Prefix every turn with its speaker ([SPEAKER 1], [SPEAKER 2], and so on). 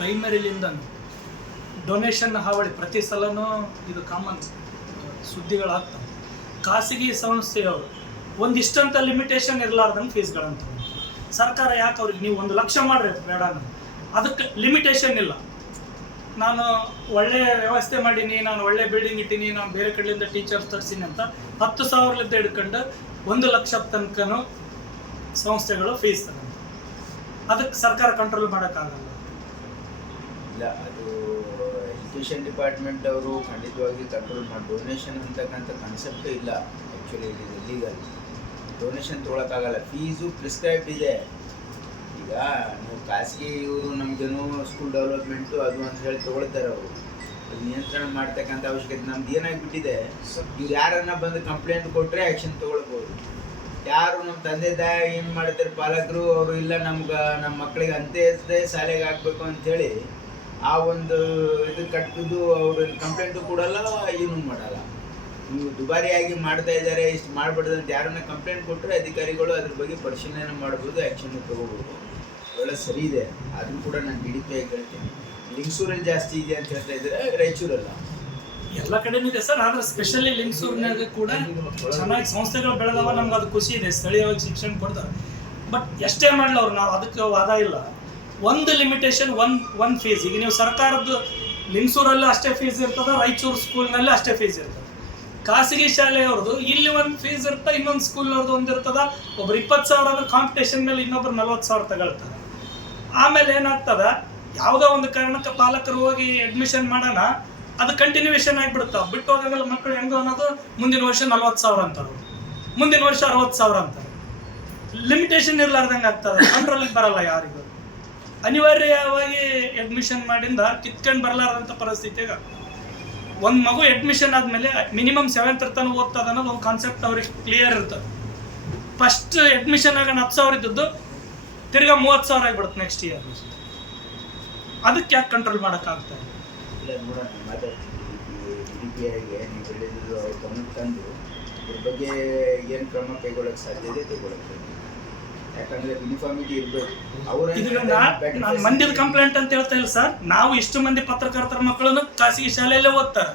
[SPEAKER 1] ಪ್ರೈಮರಿಲಿಂದ donation ಹಾವಳಿ ಪ್ರತಿ ಸಲನೂ ಇದು ಕಾಮನ್ ಸುದ್ದಿಗಳಾಗ್ತವೆ ಖಾಸಗಿ ಸಂಸ್ಥೆಯವರು ಒಂದಿಷ್ಟಂತ ಲಿಮಿಟೇಷನ್ ಇರಲಾರ್ದಂಗೆ ಫೀಸ್ಗಳಂತ ಸರ್ಕಾರ ಯಾಕೆ ಅವ್ರಿಗೆ ನೀವು ಒಂದು ಲಕ್ಷ ಮಾಡ್ರಿ ಬೇಡ. ಅದಕ್ಕೆ ಲಿಮಿಟೇಷನ್ ಇಲ್ಲ. ನಾನು ಒಳ್ಳೆಯ ವ್ಯವಸ್ಥೆ ಮಾಡೀನಿ, ನಾನು ಒಳ್ಳೆ ಬಿಲ್ಡಿಂಗ್ ಇಟ್ಟೀನಿ, ನಾನು ಬೇರೆ ಕಡೆಯಿಂದ ಟೀಚರ್ಸ್ ತರಿಸೀನಿ ಅಂತ ಹತ್ತು ಸಾವಿರಲಿಂದ ಹಿಡ್ಕೊಂಡು ಒಂದು ಲಕ್ಷ ತನಕನೂ ಸಂಸ್ಥೆಗಳು ಫೀಸ್ ತಗೊಂಡು ಅದಕ್ಕೆ ಸರ್ಕಾರ ಕಂಟ್ರೋಲ್ ಮಾಡೋಕ್ಕಾಗಲ್ಲ.
[SPEAKER 2] ಇಲ್ಲ. ಅದು ಎಜುಕೇಷನ್ ಡಿಪಾರ್ಟ್ಮೆಂಟ್ ಅವರು ಖಂಡಿತವಾಗಿ ಕಂಟ್ರೋಲ್ ಮಾಡಿ ಡೊನೇಷನ್ ಅಂತಕ್ಕಂಥ ಕಾನ್ಸೆಪ್ಟ್ ಇಲ್ಲ ಆ್ಯಕ್ಚುಲಿ ಇಸ್ ಇಲ್ಲೀಗಲ್ ಡೊನೇಷನ್ ತೊಗೊಳಕ್ಕಾಗಲ್ಲ. ಫೀಸು ಪ್ರಿಸ್ಕ್ರೈಬ್ಡ್ ಇದೆ. ಈಗ ನೀವು ಖಾಸಗಿ ಇವರು ನಮ್ಗೇನು ಸ್ಕೂಲ್ ಡೆವಲಪ್ಮೆಂಟು ಅದು ಅಂತ ಹೇಳಿ ತೊಗೊಳ್ತಾರೆ ಅವರು. ಅದು ನಿಯಂತ್ರಣ ಮಾಡ್ತಕ್ಕಂಥ ಅವಶ್ಯಕತೆ ನಮ್ದು ಏನಾಗಿಬಿಟ್ಟಿದೆ, ಇವ್ರು ಯಾರನ್ನ ಬಂದು ಕಂಪ್ಲೇಂಟ್ ಕೊಟ್ಟರೆ ಆ್ಯಕ್ಷನ್ ತೊಗೊಳ್ಬೋದು. ಯಾರು ನಮ್ಮ ತಂದೆ ತಾಯಿ ಏನು ಮಾಡ್ತಾರೆ ಪಾಲಕರು, ಅವರು ಇಲ್ಲ ನಮ್ಗೆ ನಮ್ಮ ಮಕ್ಕಳಿಗೆ ಅಂತೆ ಶಾಲೆಗೆ ಹಾಕ್ಬೇಕು ಅಂಥೇಳಿ ಆ ಒಂದು ಇದು ಕಟ್ಟಿದ್ದು ಅವರು ಕಂಪ್ಲೇಂಟು ಕೊಡಲ್ಲ, ಏನು ಮಾಡಲ್ಲ. ನೀವು ದುಬಾರಿಯಾಗಿ ಮಾಡ್ತಾ ಇದ್ದಾರೆ, ಇಷ್ಟು ಮಾಡಬಾರ್ದು ಅಂತ ಯಾರನ್ನ ಕಂಪ್ಲೇಂಟ್ ಕೊಟ್ಟರೆ ಅಧಿಕಾರಿಗಳು ಅದ್ರ ಬಗ್ಗೆ ಪರಿಶೀಲನೆ ಮಾಡ್ಬೋದು ಆ್ಯಕ್ಷನ್ ತಗೋಬೋದು. ಒಳ್ಳೆ ಸರಿ ಇದೆ. ಅದನ್ನು ಕೂಡ ನಾನು ಆಗಿ ಹೇಳ್ತೀನಿ. ಲಿಂಗಸೂರಲ್ಲಿ ಜಾಸ್ತಿ ಇದೆ ಅಂತ ಹೇಳ್ತಾ ಇದ್ದಾರೆ ರಾಯಚೂರಲ್ಲ.
[SPEAKER 1] ಎಲ್ಲ ಕಡೆನೂ ಇದೆ ಸರ್, ಆದ್ರೆ ಸ್ಪೆಷಲಿ ಲಿಂಗ್ಸೂರಿನಲ್ಲಿ ಕೂಡ ಚೆನ್ನಾಗಿ ಸಂಸ್ಥೆಗಳು ಬೆಳೆದವ ನಮ್ಗೆ ಅದು ಖುಷಿ ಇದೆ, ಸ್ಥಳೀಯವಾಗಿ ಶಿಕ್ಷಣ ಕೊಡ್ತಾರೆ. ಬಟ್ ಎಷ್ಟೇ ಮಾಡಲಿ ಅವ್ರು, ನಾವು ಅದಕ್ಕೆ ವಾದ ಇಲ್ಲ. ಒಂದು ಲಿಮಿಟೇಷನ್ ಒನ್ ಒನ್ ಫೀಸ್ ಈಗ ನೀವು ಸರ್ಕಾರದ್ದು ಲಿಂಗ್ಸೂರಲ್ಲೂ ಅಷ್ಟೇ ಫೀಸ್ ಇರ್ತದೆ, ರಾಯಚೂರು ಸ್ಕೂಲ್ನಲ್ಲಿ ಅಷ್ಟೇ ಫೀಸ್ ಇರ್ತದೆ. ಖಾಸಗಿ ಶಾಲೆಯವ್ರದ್ದು ಇಲ್ಲಿ ಒಂದು ಫೀಸ್ ಇರ್ತದೆ ಇನ್ನೊಂದು ಸ್ಕೂಲ್ನವ್ರದ್ದು ಒಂದು ಇರ್ತದ. ಒಬ್ರು ಇಪ್ಪತ್ತು ಸಾವಿರ ಕಾಂಪಿಟೇಷನ್ ಮೇಲೆ ಇನ್ನೊಬ್ರು ನಲ್ವತ್ತು ಸಾವಿರ ತಗೊಳ್ತಾರೆ. ಆಮೇಲೆ ಏನಾಗ್ತದೆ, ಯಾವುದೋ ಒಂದು ಕಾರಣಕ್ಕೆ ಪಾಲಕರು ಹೋಗಿ ಅಡ್ಮಿಷನ್ ಮಾಡೋಣ, ಅದು ಕಂಟಿನ್ಯೂಷನ್ ಆಗಿಬಿಡುತ್ತೆ. ಬಿಟ್ಟು ಹೋದಾಗಲ್ಲ ಮಕ್ಕಳು ಹೆಂಗೋ ಅನ್ನೋದು ಮುಂದಿನ ವರ್ಷ ನಲ್ವತ್ತು ಸಾವಿರ ಅಂತಾರೆ. ಮುಂದಿನ ವರ್ಷ ಅರವತ್ತು ಸಾವಿರ ಅಂತಾರೆ. ಲಿಮಿಟೇಷನ್ ಇರ್ಲಾರ್ದಂಗೆ ಆಗ್ತದೆ. ಕಂಟ್ರೋಲಿಗೆ ಬರಲ್ಲ ಯಾರಿಗೂ. ಅನಿವಾರ್ಯವಾಗಿ ಅಡ್ಮಿಷನ್ ಮಾಡಿಂದ ಕಿತ್ಕೊಂಡು ಬರಲಾರದಂಥ ಪರಿಸ್ಥಿತಿಗೆ ಒಂದು ಮಗು ಅಡ್ಮಿಷನ್ ಆದಮೇಲೆ ಮಿನಿಮಮ್ ಸೆವೆಂತ್ ತನಕ ಓದ್ತದ ಅನ್ನೋದು ಒಂದು ಕಾನ್ಸೆಪ್ಟ್ ಅವ್ರಿಗೆ ಕ್ಲಿಯರ್ ಇರ್ತದೆ. ಫಸ್ಟ್ ಅಡ್ಮಿಷನ್ ಆಗೋಣ ಹತ್ತು ಸಾವಿರ ಇದ್ದದ್ದು, ತಿರ್ಗಾ ಮೂವತ್ತು ಸಾವಿರ ಆಗಿಬಿಡುತ್ತೆ ನೆಕ್ಸ್ಟ್ ಇಯರ್ ಅದಕ್ಕೆ ಯಾಕೆ ಕಂಟ್ರೋಲ್ ಮಾಡೋಕ್ಕಾಗ್ತಾ ಇಲ್ಲ?
[SPEAKER 2] ಇಲ್ಲ ನೋಡೋಣ ಮಾತಾಡ್ತೀನಿ ಡಿ ಡಿ ನೀವು ಹೇಳಿದ್ದು ಅವ್ರ ಗಮನಕ್ಕೆ ತಂದು ಇದ್ರ ಬಗ್ಗೆ ಏನು ಕ್ರಮ ಕೈಗೊಳ್ಳಕ್ಕೆ ಸಾಧ್ಯ ಇದೆ ಕೈಗೊಳ್ಳಕ್ಕೆ ಯಾಕಂದ್ರೆ ಯೂನಿಫಾರ್ಮಿಟಿ ಇರಬೇಕು.
[SPEAKER 1] ಇದು ನಾನು ಮಂದಿದ ಕಂಪ್ಲೇಂಟ್ ಅಂತ ಹೇಳ್ತಾ ಇಲ್ಲ ಸರ್. ನಾವು ಇಷ್ಟು ಮಂದಿ ಪತ್ರಕರ್ತರ ಮಕ್ಕಳನ್ನು ಖಾಸಗಿ ಶಾಲೆಯಲ್ಲೇ ಓದ್ತಾರೆ.